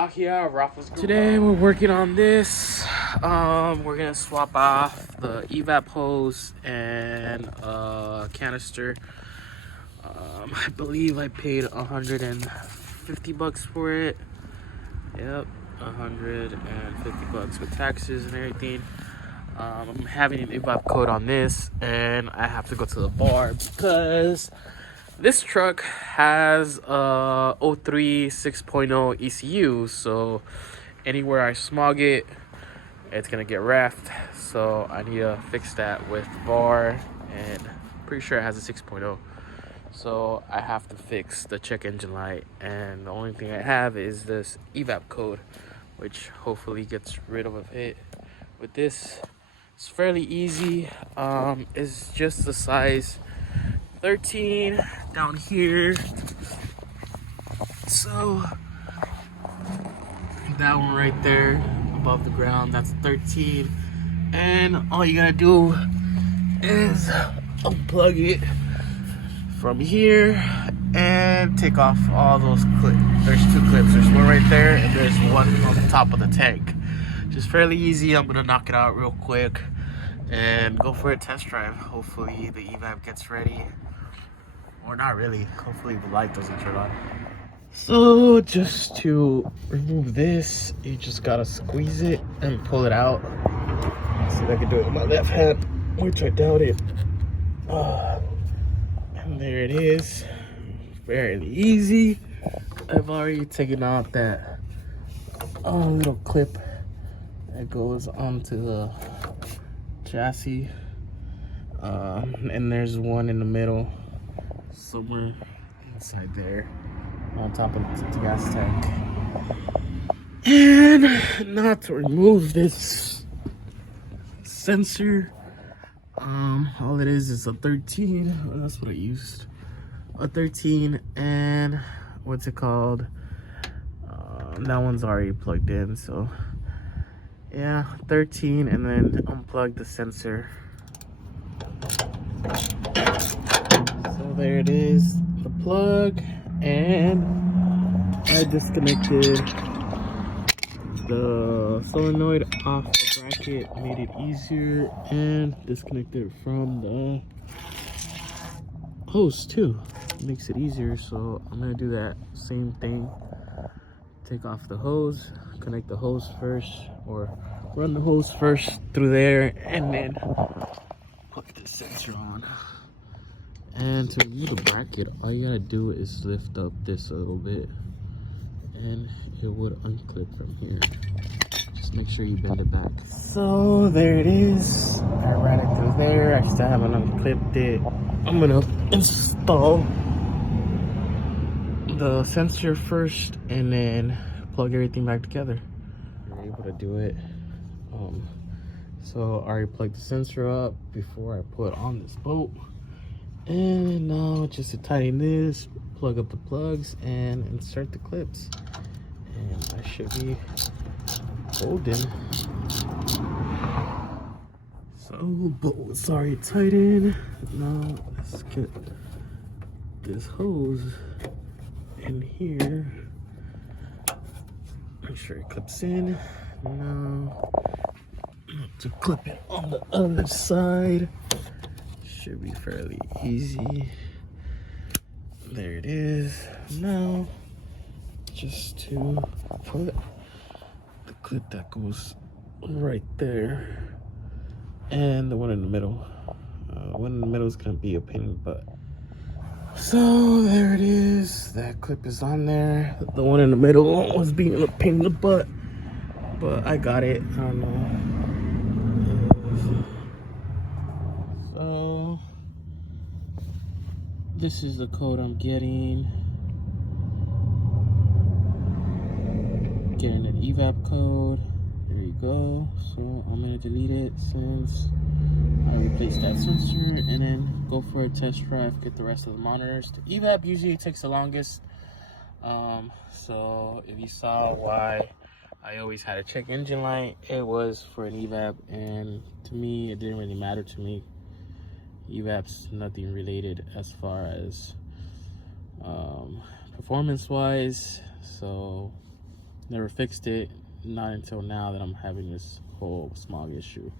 out here, Raffles. Today we're working on this. We're gonna swap off the Evap hose and canister. I believe I paid $150 for it. Yep, $150 with taxes and everything. I'm having an Evap code on this, and I have to go to the bar because this truck has a 03 6.0 ECU, so anywhere I smog it, it's gonna get reffed. So I need to fix that with VAR, and pretty sure it has a 6.0. So I have to fix the check engine light, and the only thing I have is this Evap code, which hopefully gets rid of it. With this, it's fairly easy. It's just the size 13 down here. So that one right there above the ground, that's 13. And all you gotta do is unplug it from here and take off all those clips. There's two clips. There's one right there and there's one on the top of the tank. Just fairly easy. I'm gonna knock it out real quick and go for a test drive. Hopefully the Evap gets ready. Or not really. Hopefully the light doesn't turn on. So just to remove this, you just gotta squeeze it and pull it out. Let's see if I can do it with my left hand, which I doubt it. And there it is. Fairly easy. I've already taken out that little clip that goes onto the chassis. And there's one in the middle somewhere inside there on top of the gas tank. And now to remove this sensor, all it is a 13. That's what I used, a 13. And what's it called, that one's already plugged in, so yeah, 13. And then unplug the sensor. So there it is, the plug. And I disconnected the solenoid off the bracket, made it easier, and disconnected from the hose too. Makes it easier, so I'm gonna do that same thing. Take off the hose, connect the hose first, or run the hose first through there, and then put the sensor on. And to remove the bracket, all you gotta do is lift up this a little bit and it would unclip from here. Just make sure you bend it back. So there it is. I ran it through there. I still haven't unclipped it. I'm gonna install the sensor first and then plug everything back together. You're able to do it. So I already plugged the sensor up before I put on this bolt. And now just to tighten this, plug up the plugs and insert the clips, and I should be golden. So bolt's already tightened. Now let's get this hose in here. Make sure it clips in. Now to clip it on the other side. Should be fairly easy. There it is. Now, just to put the clip that goes right there, and the one in the middle. The one in the middle is gonna be a pain in the butt. So there it is. That clip is on there. The one in the middle was being a pain in the butt, but I got it. I don't know. This is the code I'm getting. Getting an Evap code. There you go. So I'm gonna delete it since I replaced that sensor, and then go for a test drive, get the rest of the monitors. The Evap usually takes the longest. So if you saw why I always had a check engine light, it was for an Evap, and to me it didn't really matter to me. Evap's nothing related as far as performance wise, so Never fixed it. Not until now that I'm having this whole smog issue.